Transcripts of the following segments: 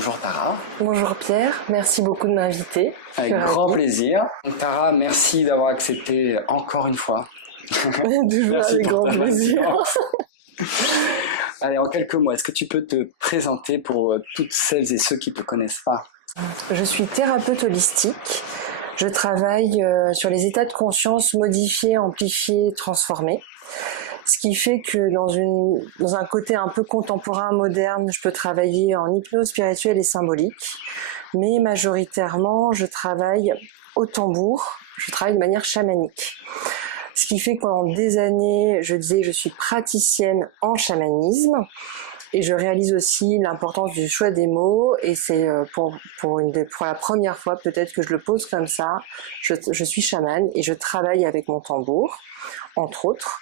Bonjour Tara. Bonjour Pierre, merci beaucoup de m'inviter. Avec grand plaisir. Tara, merci d'avoir accepté encore une fois. Toujours Merci avec pour grand ta plaisir. patience. Allez, en quelques mots, est-ce que tu peux te présenter pour toutes celles et ceux qui ne te connaissent pas? Je suis thérapeute holistique. Je travaille sur les états de conscience modifiés, amplifiés, transformés. Ce qui fait que dans un côté un peu contemporain, moderne, je peux travailler en hypnose spirituelle et symbolique. Mais majoritairement, je travaille au tambour, je travaille de manière chamanique. Ce qui fait que pendant des années, je disais je suis praticienne en chamanisme et je réalise aussi l'importance du choix des mots et c'est pour la première fois peut-être que je le pose comme ça. Je suis chamane et je travaille avec mon tambour, entre autres.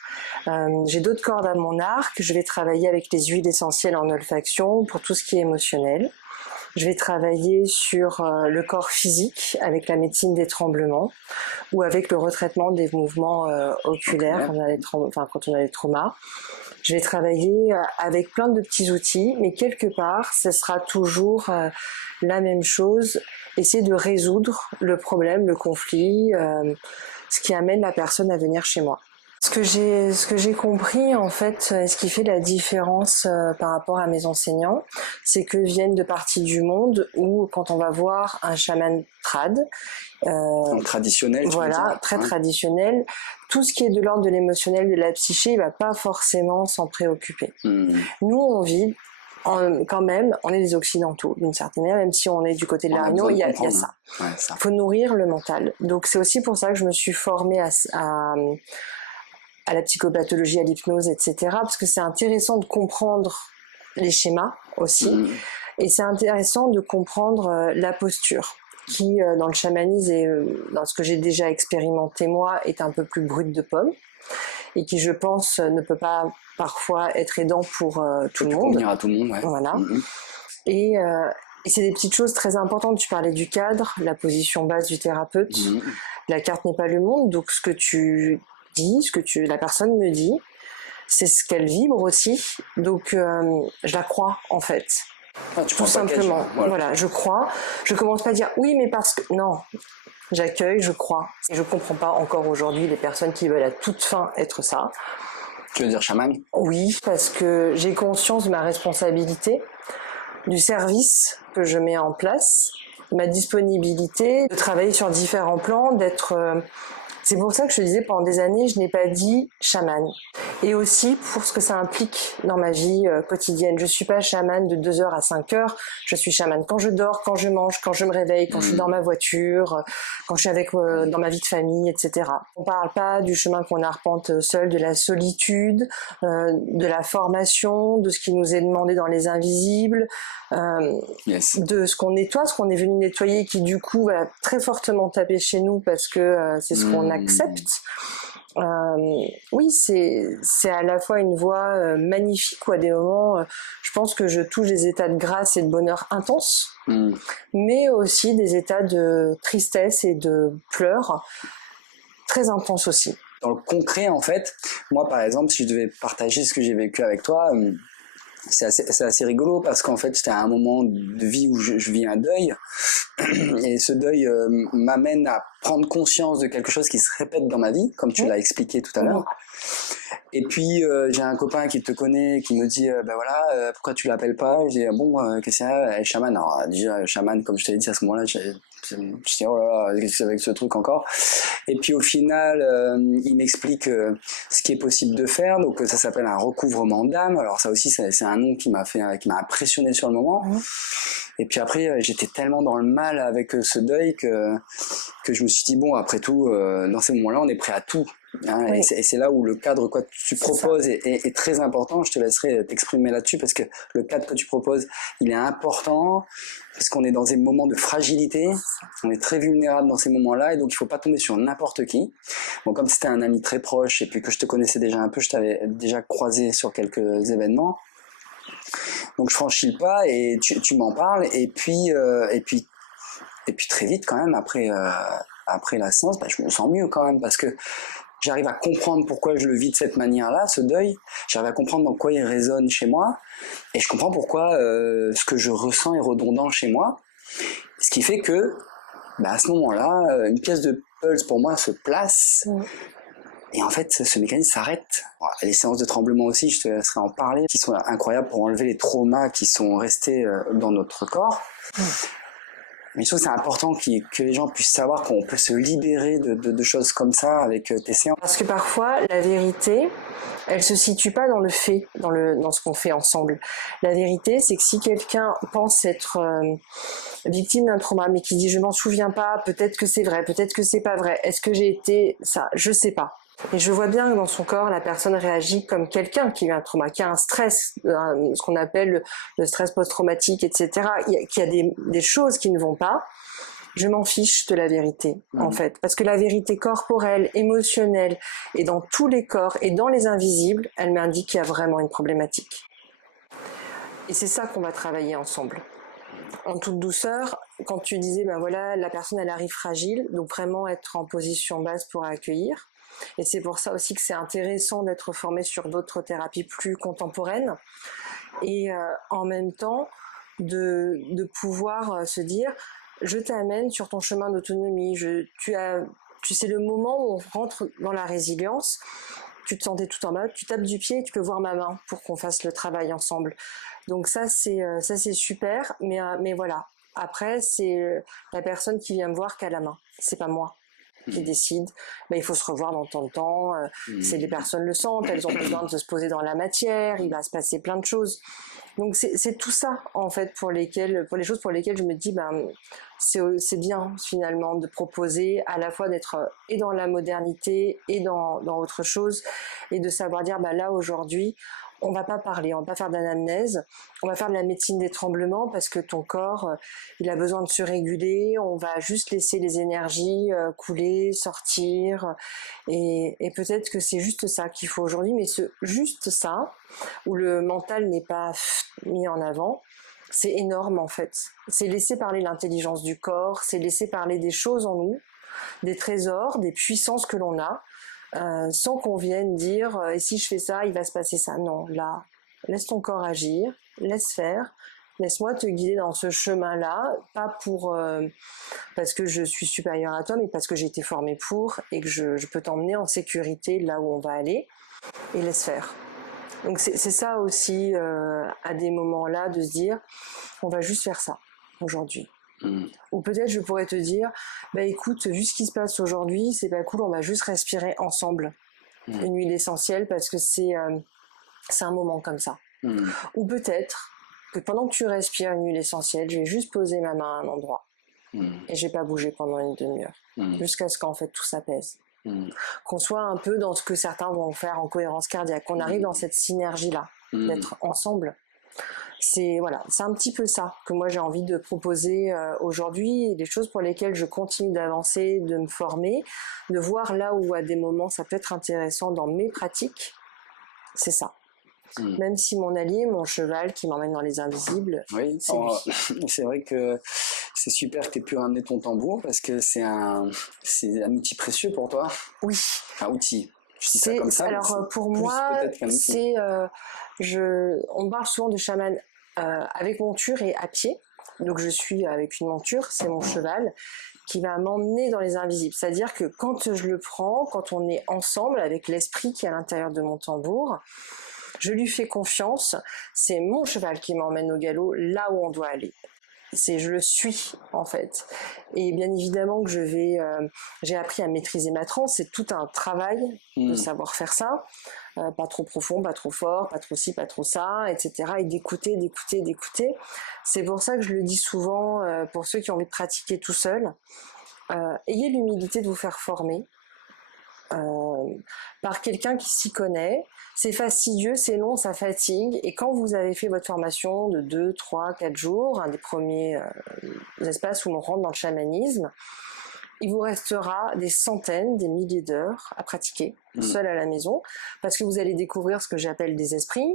J'ai d'autres cordes à mon arc, je vais travailler avec les huiles essentielles en olfaction pour tout ce qui est émotionnel. Je vais travailler sur le corps physique avec la médecine des tremblements ou avec le retraitement des mouvements oculaires quand on a des traumas. Je vais travailler avec plein de petits outils, mais quelque part, ce sera toujours la même chose, essayer de résoudre le problème, le conflit, ce qui amène la personne à venir chez moi. Ce que j'ai compris en fait, ce qui fait la différence par rapport à mes enseignants, c'est que viennent de parties du monde où quand on va voir un chaman trad, traditionnel, voilà, très traditionnel, tout ce qui est de l'ordre de l'émotionnel, de la psyché, il va pas forcément s'en préoccuper. Nous, on vit quand même, on est des occidentaux d'une certaine manière, même si on est du côté de la Réunion, il y a ça. Ouais, il faut nourrir le mental. Donc c'est aussi pour ça que je me suis formée à la psychopathologie, à l'hypnose, etc. Parce que c'est intéressant de comprendre les schémas aussi. Et c'est intéressant de comprendre la posture qui, dans le chamanisme et dans ce que j'ai déjà expérimenté moi, est un peu plus brute de pomme et qui, je pense, ne peut pas parfois être aidant pour tout le monde. Convenir à tout le monde, ouais. Voilà. Et c'est des petites choses très importantes. Tu parlais du cadre, la position basse du thérapeute. La carte n'est pas le monde, donc ce que tu dis, la personne me dit, c'est ce qu'elle vibre aussi. Donc je la crois en fait. Tout simplement. Voilà, je crois. Je commence pas à dire oui, mais parce que non. J'accueille, je crois. Et je comprends pas encore aujourd'hui les personnes qui veulent à toute fin être ça. Tu veux dire chaman? Oui, parce que j'ai conscience de ma responsabilité, du service que je mets en place, ma disponibilité, de travailler sur différents plans, d'être... C'est pour ça que je te disais, pendant des années, je n'ai pas dit chaman. Et aussi pour ce que ça implique dans ma vie quotidienne. Je suis pas chaman de 2h à 5h, je suis chaman quand je dors, quand je mange, quand je me réveille, quand je suis dans ma voiture, quand je suis dans ma vie de famille, etc. On parle pas du chemin qu'on arpente seul, de la solitude, de la formation, de ce qui nous est demandé dans les invisibles, de ce qu'on nettoie, ce qu'on est venu nettoyer, qui du coup va très fortement taper chez nous parce que c'est ce qu'on accepte. Oui, c'est à la fois une voie magnifique où à des moments, je pense que je touche des états de grâce et de bonheur intenses, mais aussi des états de tristesse et de pleurs très intenses aussi. Dans le concret, en fait, moi par exemple, si je devais partager ce que j'ai vécu avec toi, c'est assez rigolo parce qu'en fait c'était un moment de vie où je vis un deuil et ce deuil m'amène à prendre conscience de quelque chose qui se répète dans ma vie, comme tu l'as expliqué tout à l'heure. Et puis j'ai un copain qui te connaît qui me dit ben voilà, pourquoi tu l'appelles pas? Je dis bon, qu'est-ce qu'il y a? Elle est chaman. Alors déjà chaman, comme je te l'ai dit à ce moment-là, je dis oh là là, qu'est-ce que c'est avec ce truc encore? Et puis au final il m'explique ce qui est possible de faire, donc ça s'appelle un recouvrement d'âme. Alors ça aussi c'est un nom qui m'a impressionné sur le moment. Et puis après j'étais tellement dans le mal avec ce deuil que je me suis dit bon, après tout dans ces moments-là on est prêt à tout. Et c'est là où le cadre que tu proposes est très important. Je te laisserai t'exprimer là-dessus parce que le cadre que tu proposes il est important parce qu'on est dans des moments de fragilité, on est très vulnérable dans ces moments-là et donc il faut pas tomber sur n'importe qui. Bon, comme c'était un ami très proche et puis que je te connaissais déjà un peu, je t'avais déjà croisé sur quelques événements, donc je franchis le pas et tu m'en parles et puis très vite quand même après la séance, je me sens mieux quand même parce que j'arrive à comprendre pourquoi je le vis de cette manière-là, ce deuil, j'arrive à comprendre dans quoi il résonne chez moi, et je comprends pourquoi ce que je ressens est redondant chez moi, ce qui fait que, à ce moment-là, une pièce de puzzle pour moi se place, et en fait, ce mécanisme s'arrête. Voilà, les séances de tremblement aussi, je te laisserai en parler, qui sont incroyables pour enlever les traumas qui sont restés dans notre corps. Mais je trouve que c'est important que les gens puissent savoir qu'on peut se libérer de choses comme ça avec tes séances. Parce que parfois, la vérité, elle se situe pas dans le fait, dans ce qu'on fait ensemble. La vérité, c'est que si quelqu'un pense être victime d'un trauma, mais qui dit je m'en souviens pas, peut-être que c'est vrai, peut-être que c'est pas vrai, est-ce que j'ai été ça, je sais pas. Et je vois bien que dans son corps, la personne réagit comme quelqu'un qui a un trauma, qui a un stress, ce qu'on appelle le stress post-traumatique, etc. Qui a des choses qui ne vont pas. Je m'en fiche de la vérité, en fait. Parce que la vérité corporelle, émotionnelle, et dans tous les corps, et dans les invisibles, elle m'indique qu'il y a vraiment une problématique. Et c'est ça qu'on va travailler ensemble. En toute douceur, quand tu disais, voilà, la personne, elle arrive fragile, donc vraiment être en position basse pour accueillir. Et c'est pour ça aussi que c'est intéressant d'être formé sur d'autres thérapies plus contemporaines. Et en même temps, de pouvoir se dire, je t'amène sur ton chemin d'autonomie. Tu sais, le moment où on rentre dans la résilience, tu te sentais tout en bas, tu tapes du pied et tu peux voir ma main pour qu'on fasse le travail ensemble. Donc ça c'est super, mais voilà. Après, c'est la personne qui vient me voir qui a la main, c'est pas moi qui décide. Il faut se revoir dans tant de temps. C'est les personnes le sentent, elles ont besoin de se poser dans la matière. Il va se passer plein de choses. Donc c'est tout ça en fait pour les choses pour lesquelles je me dis c'est bien finalement de proposer à la fois d'être et dans la modernité et dans autre chose et de savoir dire là aujourd'hui on va pas parler, on va pas faire d'anamnèse, on va faire de la médecine des tremblements parce que ton corps il a besoin de se réguler, on va juste laisser les énergies couler, sortir et peut-être que c'est juste ça qu'il faut aujourd'hui, mais juste ça où le mental n'est pas mis en avant, c'est énorme en fait. C'est laisser parler l'intelligence du corps, c'est laisser parler des choses en nous, des trésors, des puissances que l'on a, sans qu'on vienne dire et si je fais ça, il va se passer ça. Non, là, laisse ton corps agir, laisse faire, laisse-moi te guider dans ce chemin-là, pas pour parce que je suis supérieure à toi, mais parce que j'ai été formée pour et que je peux t'emmener en sécurité là où on va aller et laisse faire. Donc c'est ça aussi à des moments-là de se dire on va juste faire ça aujourd'hui. Ou peut-être je pourrais te dire écoute, vu ce qui se passe aujourd'hui, c'est pas cool, on va juste respirer ensemble une huile essentielle parce que c'est un moment comme ça. Ou peut-être que pendant que tu respires une huile essentielle, je vais juste poser ma main à un endroit et je vais pas bouger pendant une demi-heure jusqu'à ce qu'en fait tout s'apaise. Qu'on soit un peu dans ce que certains vont faire en cohérence cardiaque, qu'on arrive dans cette synergie-là, d'être ensemble. C'est un petit peu ça que moi j'ai envie de proposer aujourd'hui, des choses pour lesquelles je continue d'avancer, de me former, de voir là où à des moments ça peut être intéressant dans mes pratiques, c'est ça. Même si mon allié, mon cheval qui m'emmène dans les invisibles, c'est lui. C'est vrai que c'est super que tu aies pu ramener ton tambour parce que c'est un outil précieux pour toi. Oui. Un outil. Je dis ça comme ça. Alors pour moi, c'est on parle souvent de chaman avec monture et à pied. Donc je suis avec une monture, c'est mon cheval qui va m'emmener dans les invisibles. C'est-à-dire que quand je le prends, quand on est ensemble avec l'esprit qui est à l'intérieur de mon tambour, je lui fais confiance, c'est mon cheval qui m'emmène au galop là où on doit aller. Je le suis en fait. Et bien évidemment que j'ai appris à maîtriser ma transe, c'est tout un travail de savoir faire ça, pas trop profond, pas trop fort, pas trop ci, pas trop ça, etc. Et d'écouter. C'est pour ça que je le dis souvent pour ceux qui ont envie de pratiquer tout seul, ayez l'humilité de vous faire former. Par quelqu'un qui s'y connaît. C'est fastidieux, c'est long, ça fatigue. Et quand vous avez fait votre formation de 2, 3, 4 jours, un des premiers espaces où on rentre dans le chamanisme, il vous restera des centaines, des milliers d'heures à pratiquer, seul à la maison, parce que vous allez découvrir ce que j'appelle des esprits,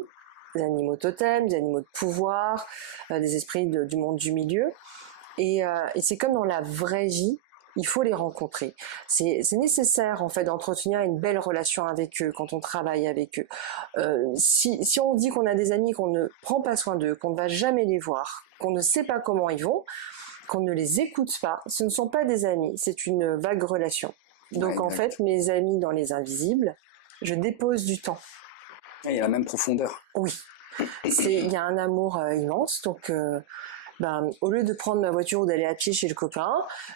des animaux totems, des animaux de pouvoir, des esprits du monde du milieu. Et c'est comme dans la vraie vie, Il faut les rencontrer. C'est nécessaire en fait d'entretenir une belle relation avec eux quand on travaille avec eux. Si on dit qu'on a des amis, qu'on ne prend pas soin d'eux, qu'on ne va jamais les voir, qu'on ne sait pas comment ils vont, qu'on ne les écoute pas, ce ne sont pas des amis, c'est une vague relation. Donc en fait, mes amis dans les invisibles, je dépose du temps. Il y a la même profondeur. Oui, il y a un amour immense, donc au lieu de prendre ma voiture ou d'aller à pied chez le copain,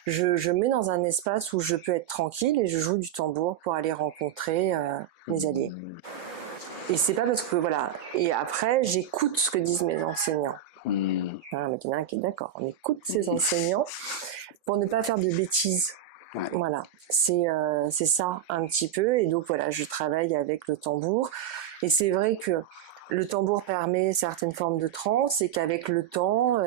je mets dans un espace où je peux être tranquille et je joue du tambour pour aller rencontrer mes alliés. Et c'est pas parce que voilà. Et après, j'écoute ce que disent mes enseignants. Mais il y en a un qui est d'accord. On écoute ses enseignants pour ne pas faire de bêtises. Ouais. Voilà, c'est ça un petit peu. Et donc voilà, je travaille avec le tambour. Et c'est vrai que le tambour permet certaines formes de transe et qu'avec le temps,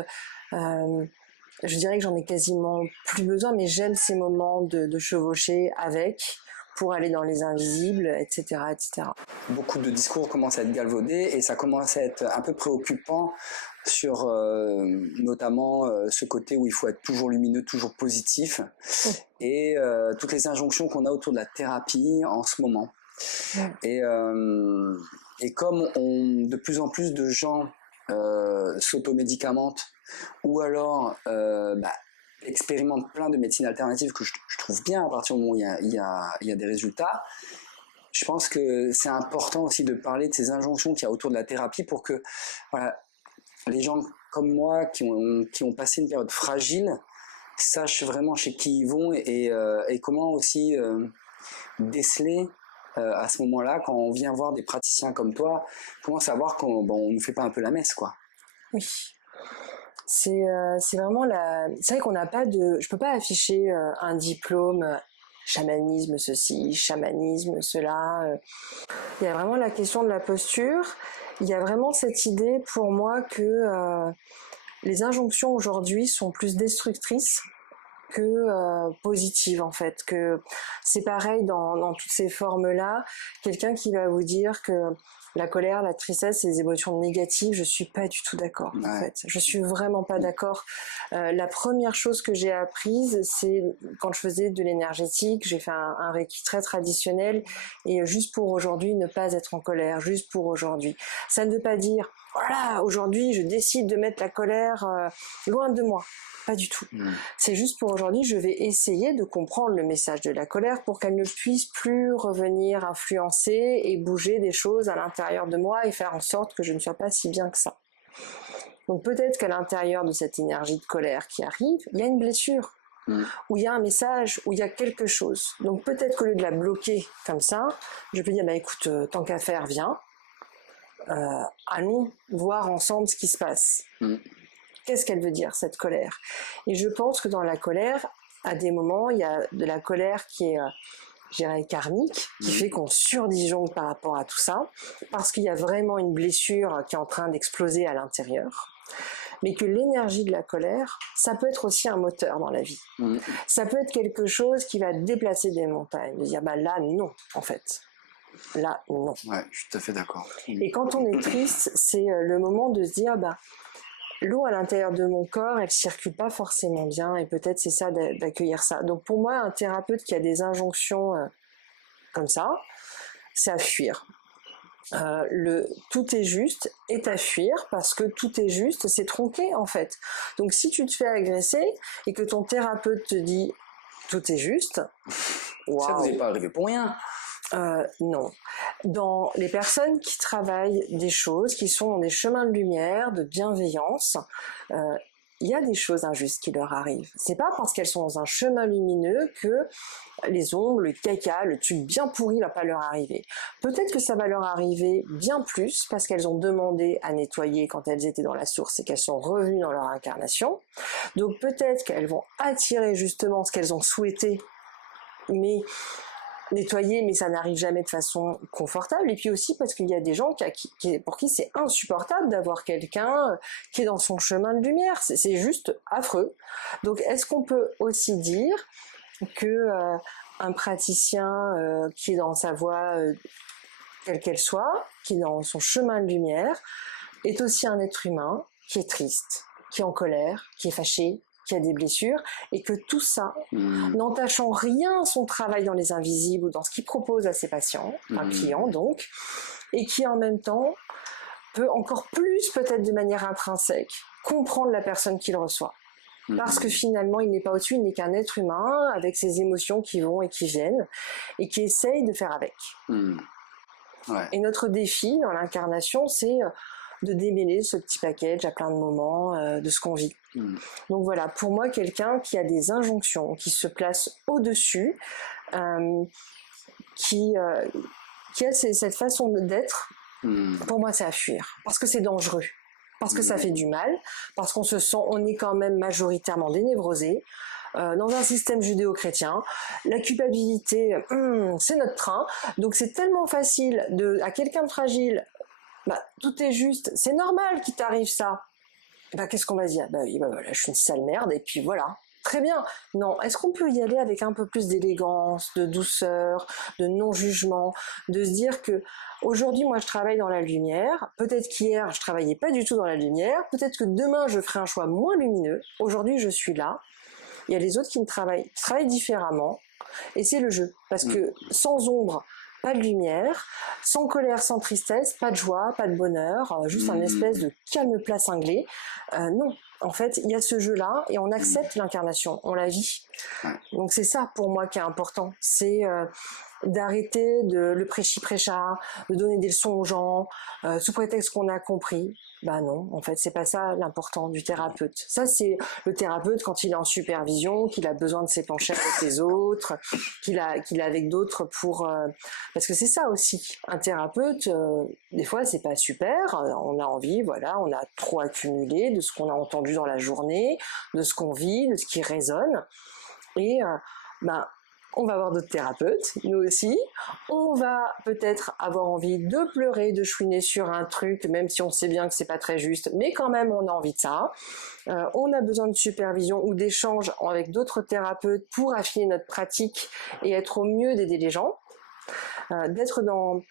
je dirais que j'en ai quasiment plus besoin, mais j'aime ces moments de chevaucher avec pour aller dans les invisibles, etc., etc. Beaucoup de discours commencent à être galvaudés et ça commence à être un peu préoccupant sur notamment ce côté où il faut être toujours lumineux, toujours positif et toutes les injonctions qu'on a autour de la thérapie en ce moment. Et comme de plus en plus de gens s'automédicamentent ou alors expérimentent plein de médecines alternatives que je trouve bien à partir du moment où il y a des résultats, je pense que c'est important aussi de parler de ces injonctions qu'il y a autour de la thérapie pour que voilà, les gens comme moi qui ont passé une période fragile sachent vraiment chez qui ils vont et comment aussi déceler à ce moment-là, quand on vient voir des praticiens comme toi, comment savoir qu'on ne fait pas un peu la messe, quoi. Oui. C'est vraiment c'est vrai qu'on n'a pas je peux pas afficher un diplôme, chamanisme ceci, chamanisme cela. Il y a vraiment la question de la posture. Il y a vraiment cette idée pour moi que les injonctions aujourd'hui sont plus destructrices que positive en fait, que c'est pareil dans toutes ces formes-là. Quelqu'un qui va vous dire que la colère, la tristesse, les émotions négatives, je suis pas du tout d'accord en fait. Je suis vraiment pas d'accord. La première chose que j'ai apprise, c'est quand je faisais de l'énergétique, j'ai fait un reiki très traditionnel et juste pour aujourd'hui ne pas être en colère, juste pour aujourd'hui. Ça ne veut pas dire voilà, aujourd'hui je décide de mettre la colère loin de moi. Pas du tout. C'est juste pour aujourd'hui, je vais essayer de comprendre le message de la colère pour qu'elle ne puisse plus revenir influencer et bouger des choses à l'intérieur de moi et faire en sorte que je ne sois pas si bien que ça. Donc peut-être qu'à l'intérieur de cette énergie de colère qui arrive, il y a une blessure, où il y a un message, où il y a quelque chose. Donc peut-être qu'au lieu de la bloquer comme ça, je peux dire, écoute, tant qu'à faire, viens, allons voir ensemble ce qui se passe. Qu'est-ce qu'elle veut dire, cette colère? Et je pense que dans la colère, à des moments, il y a de la colère qui est, je dirais, karmique, qui fait qu'on surdijonque par rapport à tout ça, parce qu'il y a vraiment une blessure qui est en train d'exploser à l'intérieur. Mais que l'énergie de la colère, ça peut être aussi un moteur dans la vie. Ça peut être quelque chose qui va déplacer des montagnes, de dire, là, non, en fait. Là, non. Ouais, je suis tout à fait d'accord. Et quand on est triste, c'est le moment de se dire, l'eau à l'intérieur de mon corps, elle circule pas forcément bien et peut-être c'est ça d'accueillir ça. Donc pour moi, un thérapeute qui a des injonctions comme ça, c'est à fuir. Tout est juste est à fuir parce que tout est juste, c'est tronqué en fait. Donc si tu te fais agresser et que ton thérapeute te dit tout est juste, ça vous est pas arrivé pour rien. Non. Dans les personnes qui travaillent des choses, qui sont dans des chemins de lumière, de bienveillance, il y a des choses injustes qui leur arrivent. C'est pas parce qu'elles sont dans un chemin lumineux que les ongles, le caca, le tube bien pourri va pas leur arriver. Peut-être que ça va leur arriver bien plus parce qu'elles ont demandé à nettoyer quand elles étaient dans la source et qu'elles sont revenues dans leur incarnation. Donc peut-être qu'elles vont attirer justement ce qu'elles ont souhaité, mais nettoyer, mais ça n'arrive jamais de façon confortable. Et puis aussi parce qu'il y a des gens pour qui c'est insupportable d'avoir quelqu'un qui est dans son chemin de lumière. C'est juste affreux. Donc est-ce qu'on peut aussi dire que un praticien qui est dans sa voie, quelle qu'elle soit, qui est dans son chemin de lumière, est aussi un être humain qui est triste, qui est en colère, qui est fâché, qui a des blessures, et que tout ça, n'entachant rien son travail dans les invisibles ou dans ce qu'il propose à ses patients, clients donc, et qui en même temps peut encore plus, peut-être de manière intrinsèque, comprendre la personne qu'il reçoit. Parce que finalement, il n'est pas au-dessus, il n'est qu'un être humain avec ses émotions qui vont et qui viennent, et qui essaye de faire avec. Ouais. Et notre défi dans l'incarnation, c'est de démêler ce petit package à plein de moments de ce qu'on vit. Donc voilà, pour moi, quelqu'un qui a des injonctions, qui se place au-dessus, qui a cette façon d'être, pour moi, c'est à fuir. Parce que c'est dangereux. Parce que ça fait du mal. Parce qu'on se sent, on est quand même majoritairement dénévrosé. Dans un système judéo-chrétien, la culpabilité, c'est notre train. Donc c'est tellement facile à quelqu'un de fragile, tout est juste, c'est normal qu'il t'arrive ça. Qu'est-ce qu'on va se dire? Voilà, je suis une sale merde, et puis voilà. Très bien. Non, est-ce qu'on peut y aller avec un peu plus d'élégance, de douceur, de non-jugement, de se dire que aujourd'hui, moi, je travaille dans la lumière. Peut-être qu'hier, je travaillais pas du tout dans la lumière. Peut-être que demain, je ferai un choix moins lumineux. Aujourd'hui, je suis là. Il y a les autres qui travaillent différemment. Et c'est le jeu. Parce que sans ombre, pas de lumière, sans colère, sans tristesse, pas de joie, pas de bonheur, juste un espèce de calme plat cinglé. Non, en fait, il y a ce jeu-là et on accepte l'incarnation, on la vit. Donc c'est ça pour moi qui est important, c'est d'arrêter le prêchi-prêcha, de donner des leçons aux gens, sous prétexte qu'on a compris. Non, en fait, c'est pas ça l'important du thérapeute. Ça, c'est le thérapeute quand il est en supervision, qu'il a besoin de s'épancher avec les autres, qu'il est avec d'autres pour... parce que c'est ça aussi. Un thérapeute, des fois, c'est pas super. On a envie, voilà, on a trop accumulé de ce qu'on a entendu dans la journée, de ce qu'on vit, de ce qui résonne. Et on va avoir d'autres thérapeutes, nous aussi. On va peut-être avoir envie de pleurer, de chouiner sur un truc, même si on sait bien que c'est pas très juste, mais quand même on a envie de ça. On a besoin de supervision ou d'échange avec d'autres thérapeutes pour affiner notre pratique et être au mieux d'aider les gens. D'être dans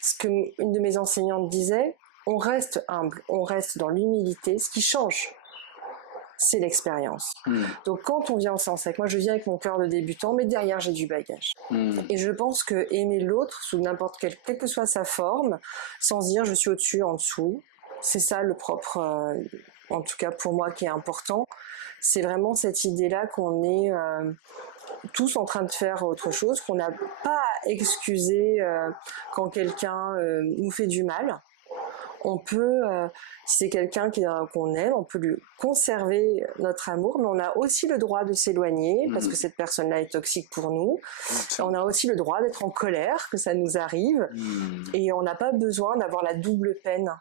ce que une de mes enseignantes disait, on reste humble, on reste dans l'humilité. Ce qui change, c'est l'expérience. Donc quand on vient en séance avec moi, je viens avec mon cœur de débutant, mais derrière j'ai du bagage. Et je pense que aimer l'autre sous n'importe quelle que soit sa forme, sans dire je suis au-dessus, en dessous, c'est ça le propre, en tout cas pour moi qui est important. C'est vraiment cette idée-là qu'on est tous en train de faire autre chose, qu'on n'a pas à excuser quand quelqu'un nous fait du mal. On peut, si c'est quelqu'un qu'on aime, on peut lui conserver notre amour, mais on a aussi le droit de s'éloigner parce que cette personne-là est toxique pour nous. Et on a aussi le droit d'être en colère, que ça nous arrive. Et on n'a pas besoin d'avoir la double peine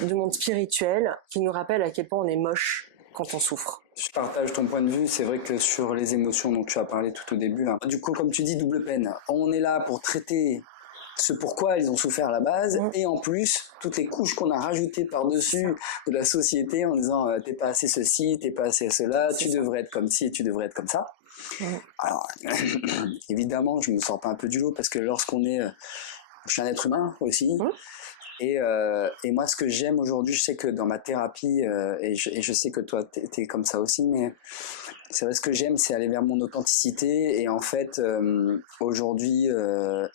du monde spirituel qui nous rappelle à quel point on est moche quand on souffre. Je partage ton point de vue, c'est vrai que sur les émotions dont tu as parlé tout au début, là, du coup, comme tu dis, double peine. On est là pour traiter ce pourquoi ils ont souffert à la base, et en plus, toutes les couches qu'on a rajoutées par-dessus de la société en disant t'es pas assez ceci, t'es pas assez cela, tu devrais être comme ci et tu devrais être comme ça. Alors, évidemment, je me sors pas un peu du lot parce que lorsqu'on est... je suis un être humain aussi. Et moi, ce que j'aime aujourd'hui, je sais que dans ma thérapie, et je sais que toi, t'es comme ça aussi, mais c'est vrai, ce que j'aime, c'est aller vers mon authenticité. Et en fait, aujourd'hui,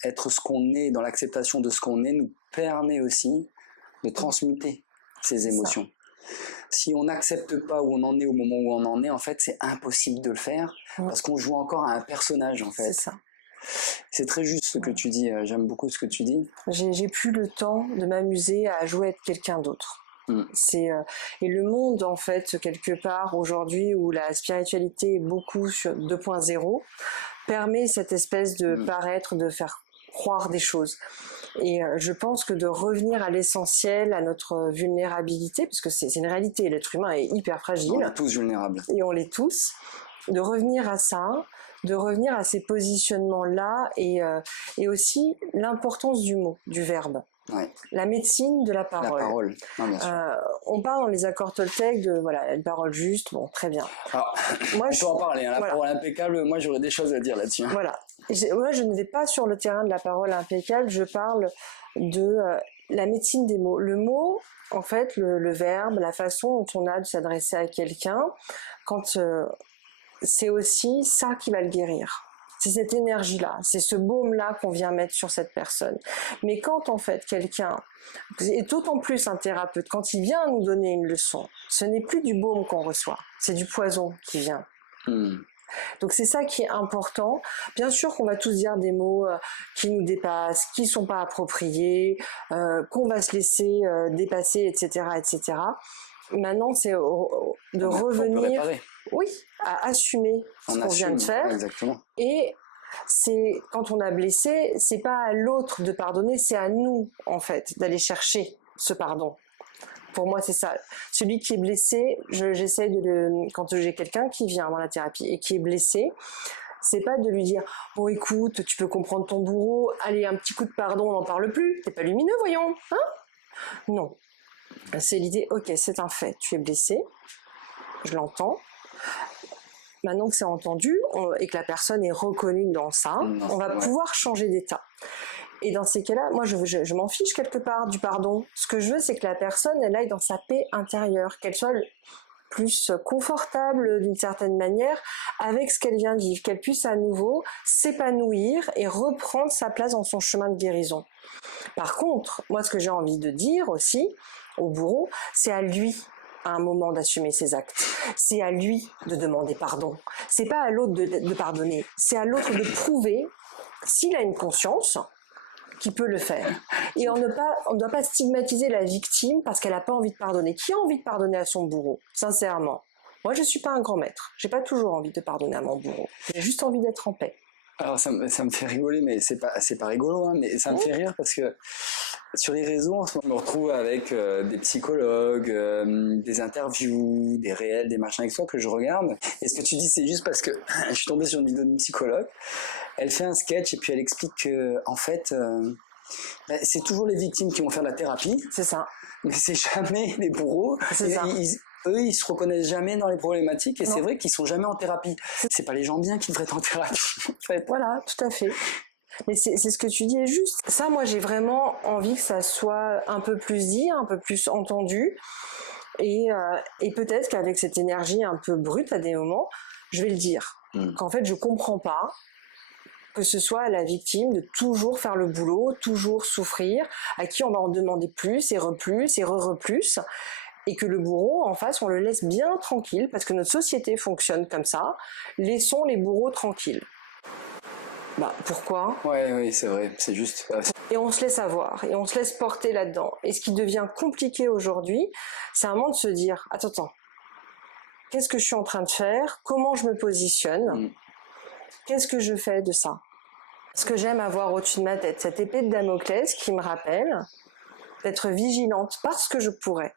être ce qu'on est, dans l'acceptation de ce qu'on est, nous permet aussi de transmuter ces émotions. Si on n'accepte pas où on en est au moment où on en est, en fait, c'est impossible de le faire parce qu'on joue encore à un personnage, en fait. C'est ça. C'est très juste ce que tu dis, j'aime beaucoup ce que tu dis. J'ai plus le temps de m'amuser à jouer à être quelqu'un d'autre. Et le monde, en fait, quelque part, aujourd'hui, où la spiritualité est beaucoup sur 2.0, permet cette espèce de paraître, de faire croire des choses. Et je pense que de revenir à l'essentiel, à notre vulnérabilité, parce que c'est une réalité, l'être humain est hyper fragile. On est tous vulnérables. Et on l'est tous. De revenir à ça, de revenir à ces positionnements-là et aussi l'importance du mot, du verbe. Ouais. La médecine de la La parole. parole. Non, bien sûr. On parle dans les accords Toltec de voilà, une parole juste, bon, très bien. Alors, Moi, on peut en parler, hein, la voilà. parole impeccable, moi j'aurais des choses à dire là-dessus. Hein. Voilà. Moi, je ne vais pas sur le terrain de la parole impeccable, je parle de la médecine des mots. Le mot, en fait, le verbe, la façon dont on a de s'adresser à quelqu'un, quand c'est aussi ça qui va le guérir. C'est cette énergie-là, c'est ce baume-là qu'on vient mettre sur cette personne. Mais quand en fait quelqu'un, et d'autant plus un thérapeute, quand il vient nous donner une leçon, ce n'est plus du baume qu'on reçoit, c'est du poison qui vient. Donc c'est ça qui est important. Bien sûr qu'on va tous dire des mots qui nous dépassent, qui sont pas appropriés, qu'on va se laisser dépasser, etc., etc. Maintenant, c'est de revenir, oui, à assumer ce qu'on vient de faire. Exactement. Et c'est quand on a blessé, c'est pas à l'autre de pardonner, c'est à nous en fait d'aller chercher ce pardon. Pour moi, c'est ça. Celui qui est blessé, j'essaie de le. Quand j'ai quelqu'un qui vient dans la thérapie et qui est blessé, c'est pas de lui dire bon écoute, tu peux comprendre ton bourreau, allez un petit coup de pardon, on n'en parle plus. T'es pas lumineux, voyons, hein? Non. C'est l'idée, ok, c'est un fait, tu es blessé, je l'entends. Maintenant que c'est entendu et que la personne est reconnue dans ça, on va pouvoir changer d'état. Et dans ces cas-là, moi, je m'en fiche quelque part du pardon. Ce que je veux, c'est que la personne, elle aille dans sa paix intérieure, qu'elle soit plus confortable d'une certaine manière avec ce qu'elle vient de vivre, qu'elle puisse à nouveau s'épanouir et reprendre sa place dans son chemin de guérison. Par contre, moi, ce que j'ai envie de dire aussi au bourreau, c'est à lui à un moment d'assumer ses actes. C'est à lui de demander pardon. C'est pas à l'autre de pardonner. C'est à l'autre de prouver, s'il a une conscience, qu'il peut le faire. Et on ne doit pas stigmatiser la victime parce qu'elle n'a pas envie de pardonner. Qui a envie de pardonner à son bourreau? Sincèrement. Moi, je suis pas un grand maître. J'ai pas toujours envie de pardonner à mon bourreau. J'ai juste envie d'être en paix. Alors ça me fait rigoler, mais c'est pas rigolo, hein, mais ça me fait rire parce que sur les réseaux, en ce moment, je me retrouve avec des psychologues, des interviews, des réels, des machins avec toi que je regarde. Et ce que tu dis, c'est juste parce que je suis tombé sur une vidéo d'une psychologue. Elle fait un sketch et puis elle explique que, en fait, c'est toujours les victimes qui vont faire de la thérapie. C'est ça. Mais c'est jamais les bourreaux. C'est ça. Eux, ils se reconnaissent jamais dans les problématiques et c'est vrai qu'ils sont jamais en thérapie. C'est pas les gens bien qui devraient être en thérapie, en fait. Voilà, tout à fait. Mais c'est ce que tu dis est juste. Ça, moi, j'ai vraiment envie que ça soit un peu plus dit, un peu plus entendu. Et peut-être qu'avec cette énergie un peu brute à des moments, je vais le dire. Qu'en fait, je comprends pas que ce soit à la victime de toujours faire le boulot, toujours souffrir, à qui on va en demander plus et plus et plus. Et que le bourreau, en face, on le laisse bien tranquille, parce que notre société fonctionne comme ça. Laissons les bourreaux tranquilles. Bah, pourquoi? Oui, c'est vrai, c'est juste. Et on se laisse avoir, et on se laisse porter là-dedans. Et ce qui devient compliqué aujourd'hui, c'est un moment de se dire, attends, qu'est-ce que je suis en train de faire? Comment je me positionne? Qu'est-ce que je fais de ça? Ce que j'aime avoir au-dessus de ma tête, cette épée de Damoclès qui me rappelle d'être vigilante parce que je pourrais.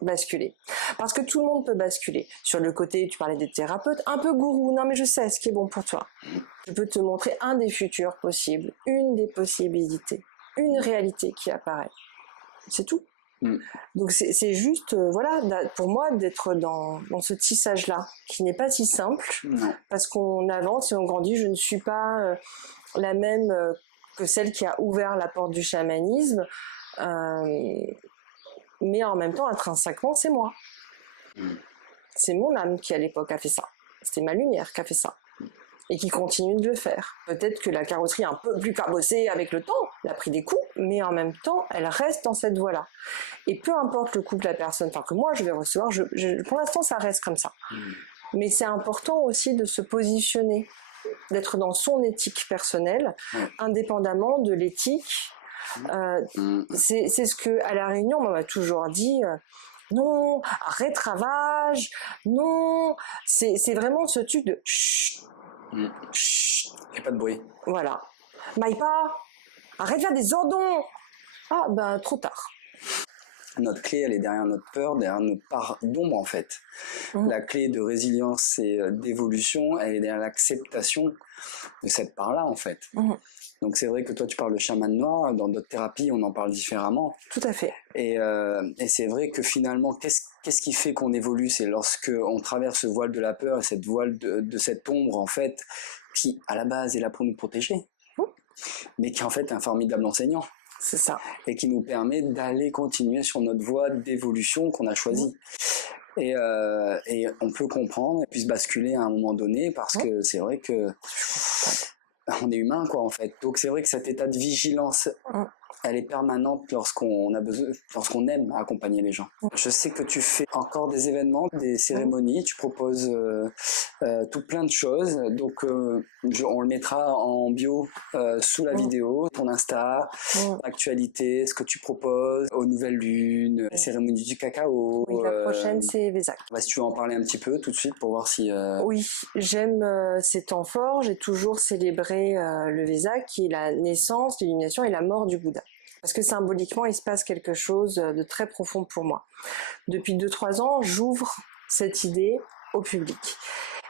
Basculer. Parce que tout le monde peut basculer. Sur le côté, tu parlais des thérapeutes, un peu gourou, non mais je sais ce qui est bon pour toi. Je peux te montrer un des futurs possibles, une des possibilités, une réalité qui apparaît. C'est tout. Donc c'est juste, voilà, pour moi, d'être dans ce tissage-là, qui n'est pas si simple, parce qu'on avance et on grandit. Je ne suis pas la même que celle qui a ouvert la porte du chamanisme. Mais en même temps, intrinsèquement, c'est moi. C'est mon âme qui, à l'époque, a fait ça. C'était ma lumière qui a fait ça. Et qui continue de le faire. Peut-être que la carrosserie est un peu plus cabossée avec le temps, elle a pris des coups, mais en même temps, elle reste dans cette voie-là. Et peu importe le coup que la personne, enfin que moi je vais recevoir, pour l'instant, ça reste comme ça. Mais c'est important aussi de se positionner, d'être dans son éthique personnelle, indépendamment de l'éthique. C'est ce que à la Réunion on m'a toujours dit, non, arrête ravage, non, c'est vraiment ce truc de chut, chut, il n'y a pas de bruit. Voilà, maille pas, arrête de faire des ordons. Ah ben trop tard. Notre clé, elle est derrière notre peur, derrière notre part d'ombre en fait. La clé de résilience et d'évolution, elle est derrière l'acceptation de cette part-là en fait. Donc c'est vrai que toi tu parles de chaman noir, dans d'autres thérapies on en parle différemment. Tout à fait. Et c'est vrai que finalement, qu'est-ce qui fait qu'on évolue? C'est lorsque on traverse ce voile de la peur, et cette voile de cette ombre, en fait, qui, à la base, est là pour nous protéger, mais qui, en fait, est un formidable enseignant. C'est ça. Et qui nous permet d'aller continuer sur notre voie d'évolution qu'on a choisie. Et on peut comprendre et puis se basculer à un moment donné, parce que c'est vrai que on est humain, quoi, en fait. Donc c'est vrai que cet état de vigilance, elle est permanente lorsqu'on a besoin, lorsqu'on aime accompagner les gens. Je sais que tu fais encore des événements, des cérémonies, tu proposes tout plein de choses. Donc on le mettra en bio sous la vidéo, ton Insta, l'actualité, ce que tu proposes, aux nouvelles lunes, les cérémonies du cacao. Oui, la prochaine c'est Vézac. Si tu veux en parler un petit peu tout de suite pour voir si... Oui, j'aime ces temps forts. J'ai toujours célébré le Vézac, qui est la naissance, l'illumination et la mort du Bouddha. Parce que symboliquement, il se passe quelque chose de très profond pour moi. Depuis 2-3 ans, j'ouvre cette idée au public.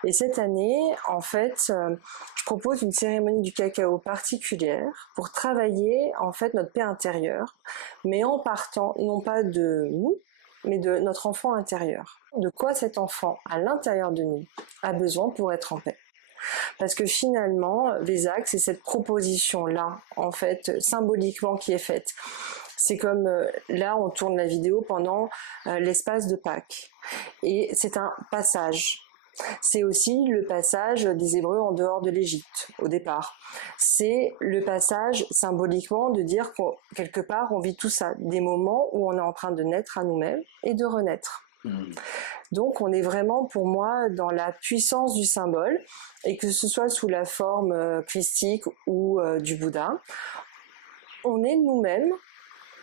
Et cette année, en fait, je propose une cérémonie du cacao particulière pour travailler, en fait, notre paix intérieure, mais en partant, non pas de nous, mais de notre enfant intérieur. De quoi cet enfant, à l'intérieur de nous, a besoin pour être en paix. Parce que finalement, Vézac, c'est cette proposition-là, en fait, symboliquement qui est faite. C'est comme, là, on tourne la vidéo pendant l'espace de Pâques. Et c'est un passage. C'est aussi le passage des Hébreux en dehors de l'Égypte, au départ. C'est le passage, symboliquement, de dire qu'en quelque part, on vit tout ça. Des moments où on est en train de naître à nous-mêmes et de renaître. Donc on est vraiment pour moi dans la puissance du symbole, et que ce soit sous la forme christique ou du Bouddha, on est nous-mêmes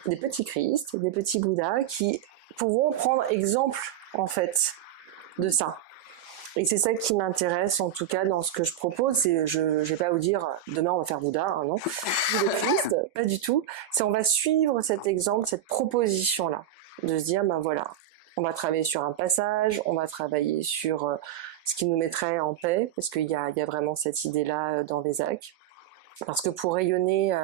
des petits Christ, des petits Bouddhas qui pourront prendre exemple en fait de ça. Et c'est ça qui m'intéresse en tout cas dans ce que je propose. Je ne vais pas vous dire demain on va faire Bouddha, hein, non, le Christ, pas du tout. C'est on va suivre cet exemple, cette proposition là, de se dire ben voilà. On va travailler sur un passage, on va travailler sur ce qui nous mettrait en paix, parce qu'il y a vraiment cette idée-là dans Vézac. Parce que pour rayonner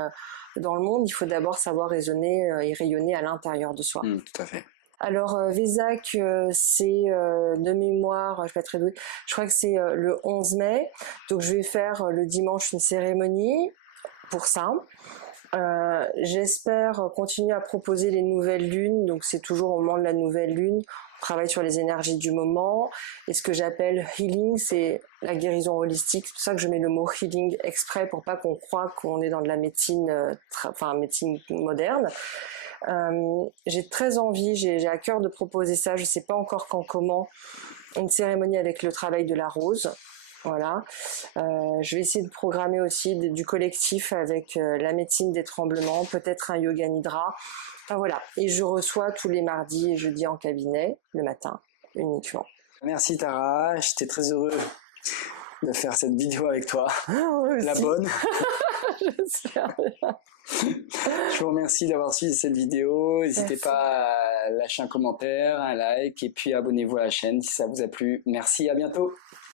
dans le monde, il faut d'abord savoir raisonner et rayonner à l'intérieur de soi. Tout à fait. Alors Vézac, c'est de mémoire, je suis pas très douée, je crois que c'est le 11 mai, donc je vais faire le dimanche une cérémonie pour ça. J'espère continuer à proposer les nouvelles lunes, donc c'est toujours au moment de la nouvelle lune, on travaille sur les énergies du moment, et ce que j'appelle healing, c'est la guérison holistique, c'est pour ça que je mets le mot healing exprès, pour pas qu'on croie qu'on est dans de la médecine, médecine moderne. J'ai très envie, j'ai à cœur de proposer ça, je sais pas encore quand, comment, une cérémonie avec le travail de la rose. Voilà. Je vais essayer de programmer aussi du collectif avec la médecine des tremblements, peut-être un yoga nidra. Enfin voilà. Et je reçois tous les mardis et jeudis en cabinet, le matin, uniquement. Merci Tara, j'étais très heureux de faire cette vidéo avec toi. La bonne. J'espère bien. Je vous remercie d'avoir suivi cette vidéo. N'hésitez pas à lâcher un commentaire, un like et puis abonnez-vous à la chaîne si ça vous a plu. Merci, à bientôt.